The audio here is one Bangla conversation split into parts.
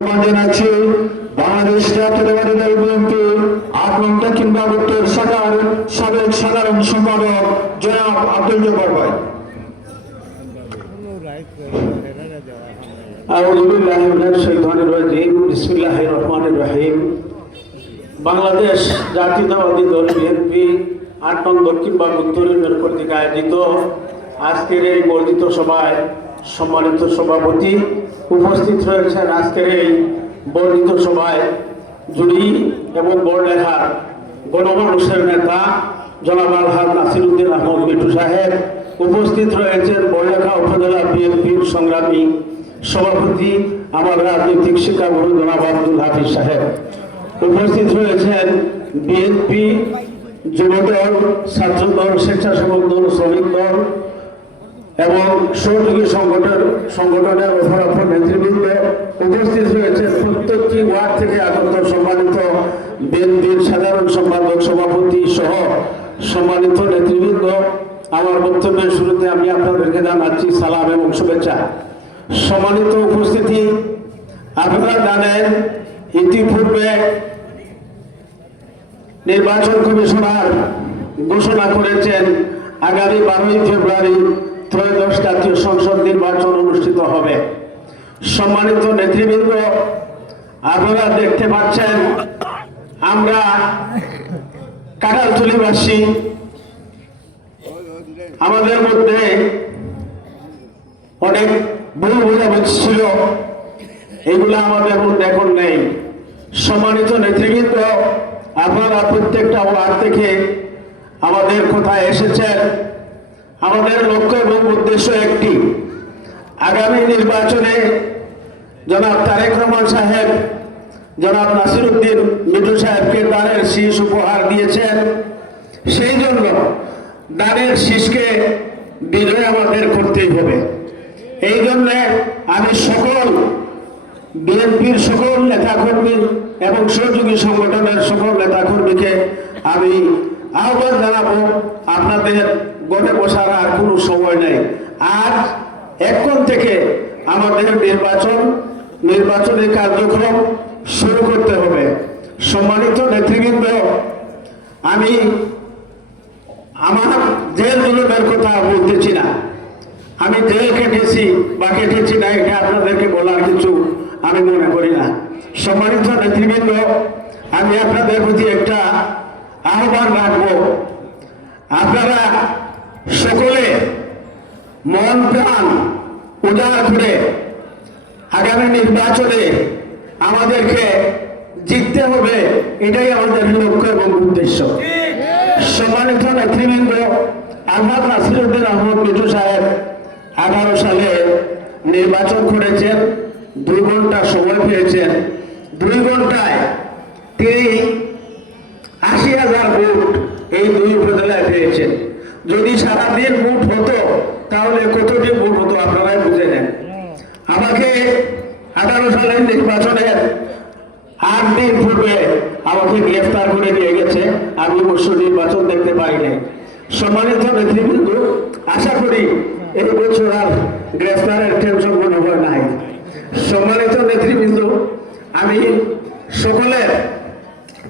জানাচ্ছি বাংলাদেশ জাতীয়তাবাদী দল বিএনপি ৮ নং দক্ষিণ বাগেরহাট শাখার সাবেক সাধারণ সম্পাদক জনাব আব্দুল জব্বার ভাই। আউযু বিল্লাহি মিনাশ শাইতানির রাজিম। বিসমিল্লাহির রহমানির রহিম। বাংলাদেশ জাতীয়তাবাদী দল বিএনপি ৮ নং দক্ষিণ বাগেরহাট ইউনিয়ন কর্তৃক আয়োজিত আজকের এই বর্ধিত সভায় সম্মানিত সভাপতি উপস্থিত রয়েছেন। আজকের এই বর্ধিত সভায় জুড়ি এবং বড়লেখার গণমানুষের নেতা জনাব আলহাজ নাসিরউদ্দিন আহমদ মিঠু সাহেব, উপস্থিত রয়েছেন বড়লেখা উপজেলা বিএনপির সংগ্রামী সভাপতি আমার রাজনৈতিক শিক্ষাগুরু জনাব আব্দুল হাফিজ সাহেব, উপস্থিত রয়েছেন বিএনপি যুবদল, ছাত্রদল, স্বেচ্ছাসেবক দল, শ্রমিক দল এবং সহযোগী সংগঠনের অপরাপর নেতৃবৃন্দ, উপস্থিত রয়েছে প্রত্যেকটি ওয়ার্ড থেকে আগত সম্মানিত বিএনপির সাধারণ সম্পাদক, সভাপতি সহ সম্মানিত নেতৃবৃন্দ। আমার বক্তব্যের শুরুতে আমি আপনাদেরকে জানাচ্ছি সালাম এবং শুভেচ্ছা। সম্মানিত উপস্থিতি, আপনারা জানেন ইতিপূর্বে নির্বাচন কমিশনার ঘোষণা করেছেন আগামী 12ই ফেব্রুয়ারি ত্রয়োদশ জাতীয় সংসদ নির্বাচন অনুষ্ঠিত হবে। সম্মানিত নেতৃবৃন্দ, আপনারা দেখতে পাচ্ছেন আমরা কাঁঠালতলীবাসী, আমাদের মধ্যে অনেক ভুল বোঝাবুঝি ছিল, এগুলো আমাদের মধ্যে এখন নেই। সম্মানিত নেতৃবৃন্দ, আপনারা প্রত্যেকটা ওয়ার্ড থেকে আমাদের কোথায় এসেছেন। আমাদের লক্ষ্য এবং উদ্দেশ্য একটি, আগামী নির্বাচনে জনাব তারেক রহমান সাহেব জনাব নাসিরউদ্দিন মিঠু সাহেবকে দানের শীষ উপহার দিয়েছেন, সেই জন্য দানের শীষকে বিজয় আমাদের করতেই হবে। এই জন্যে আমি সকল বিএনপির সকল নেতাকর্মী এবং সহযোগী সংগঠনের সকল নেতাকর্মীকে আমি আহ্বান জানাবো, আপনাদের গড়ে বসার আর কোনো সময় নেই। আজ এখন থেকে আমাদের নির্বাচনী কার্যক্রম শুরু করতে হবে। সম্মানিত নেতৃবৃন্দ, আমি আমার জেল জুলুমের কথা বলতেছি না, আমি জেল কেটেছি বা কেটেছি না, এটা আপনাদেরকে বলার কিছু আমি মনে করি না। সম্মানিত নেতৃবৃন্দ, আমি আপনাদের প্রতি একটা আহ্বান রাখবো, আপনারা সকলে মন প্রাণ উজাড় করে আগামী নির্বাচনে আমাদেরকে জিততে হবে, এটাই আমাদের লক্ষ্য এবং উদ্দেশ্য। সম্মানিত নেতৃবৃন্দ, আলহাজ নাসিরউদ্দিন আহমদ মিঠু সাহেব 18 সালে নির্বাচন করেছেন, 2 ঘন্টা সময় পেয়েছেন। 2 ঘন্টায় তিনি 80,000 ভোট এই 2 উপজেলায় পেয়েছেন। যদি সারাদিন ভোট হতো তাহলে কতদিন ভোট হতো আপনারাই বুঝে নেন। আমাকে 18 সালের নির্বাচনের 8 দিন পূর্বে আমাকে গ্রেফতার করে নিয়ে গেছে, আমি অবশ্য নির্বাচন দেখতে পাইনি। সম্মানিত নেতৃবৃন্দ, আশা করি এই বছর আর গ্রেফতারের টেনশন মনে হয় নাই। সম্মানিত নেতৃবৃন্দ, আমি সকলের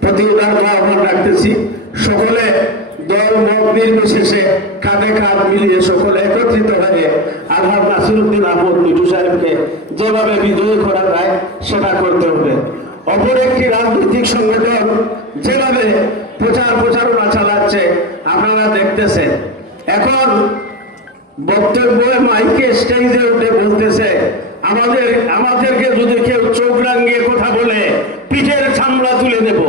প্রতি আহ্বান রাখতেছি, সকলে দল মত নির্বিশেষে কাঁধে কাঁধ মিলিয়ে সকলে একত্রিত হয়ে আলহাজ নাসিরউদ্দিন আহমদ মিঠু সাহেবকে যেভাবে বিজয়ী করা যায় সেটা করতে হবে। অপর একটি রাজনৈতিক সংগঠন যেভাবে প্রচারণা চালাচ্ছে আপনারা দেখতেছেন, এখন বক্তব্য মাইকে স্টেজে উঠে বলতেছে আমাদেরকে যদি কেউ চোখ রাঙিয়ে কথা বলে পিঠের চামড়া তুলে দেব।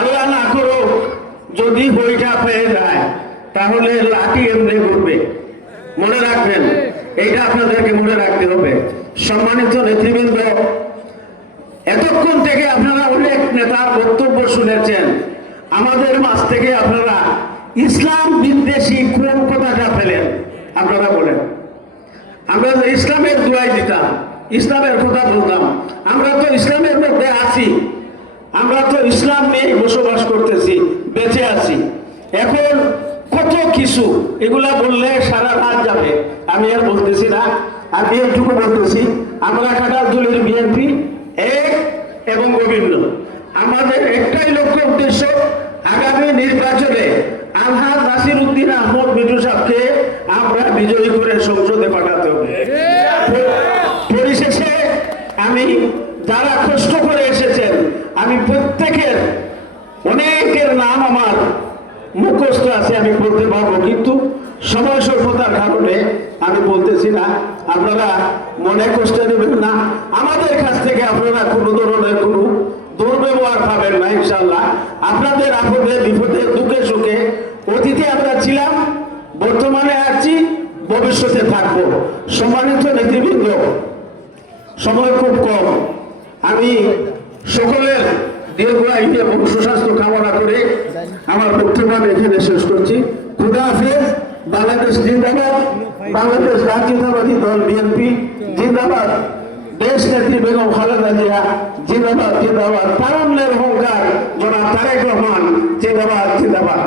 আল্লাহ না করুক যদি বইটা পেয়ে যায় তাহলে লাঠি এমনি করবে, মনে রাখবেন, এইটা আপনাদেরকে মনে রাখতে হবে। সম্মানিত নেতৃবৃন্দ, এতক্ষণ থেকে আপনারা অনেক নেতার বক্তব্য শুনেছেন, আমাদের মাঝ থেকে আপনারা ইসলাম বিদ্বেষী কোন কথাটা পেলেন আপনারা বলেন। আমরা তো ইসলামের দুয়াই দিতাম, ইসলামের কথা বলতাম, আমরা তো ইসলামের মধ্যে আছি, আমরা তো ইসলাম নিয়ে বসবাস করতেছি, বেঁচে আছি। এখন কত কিছু এগুলা বললে সারা রাত যাবে, আমি আর বলতেছি না। আমি এইটুকু বলতেছি, আমরা কাঁঠালতলীর বিএনপি এক এবং অভিন্ন। আমাদের একটাই লক্ষ্য উদ্দেশ্য, আগামী নির্বাচনে আলহাজ নাসির উদ্দিন আহমদ মিঠু সাহেবকে আমরা বিজয়ী করে সংসদে পাঠাতে হবে। পরিশেষে আমি যারা কষ্ট করে এসেছেন, আমি প্রত্যেকের অনেকের নাম আমার মুখস্থ আছে, আমি বলতে পারবো, কিন্তু সময় স্বল্পতার কারণে আমি বলতেছি না। আপনারা মনে কষ্ট নেবেন না, আমাদের কাছ থেকে আপনারা কোনো ধরনের কোনো দুর্ব্যবহার পাবেন না ইনশাল্লাহ। আপনাদের আপদে বিপদে দুঃখে সুখে অতীতে আমরা ছিলাম, বর্তমানে আছি, ভবিষ্যতে থাকবো। সম্মানিত নেতৃবৃন্দ, সময় খুব কম, আমি সকলের দীর্ঘায়ু এবং সুস্বাস্থ্য কামনা করে আমার বক্তব্য এখানে শেষ করছি। খুদা হাফেজ। বাংলাদেশ জিন্দাবাদ। বাংলাদেশ জাতীয়তাবাদী দল বিএনপি জিন্দাবাদ। দেশ নেত্রী বেগম খালেদা জিয়া জিন্দাবাদ জিন্দাবাদ। তারুণ্যের অহংকার জনাব তারেক রহমান জিন্দাবাদ জিন্দাবাদ।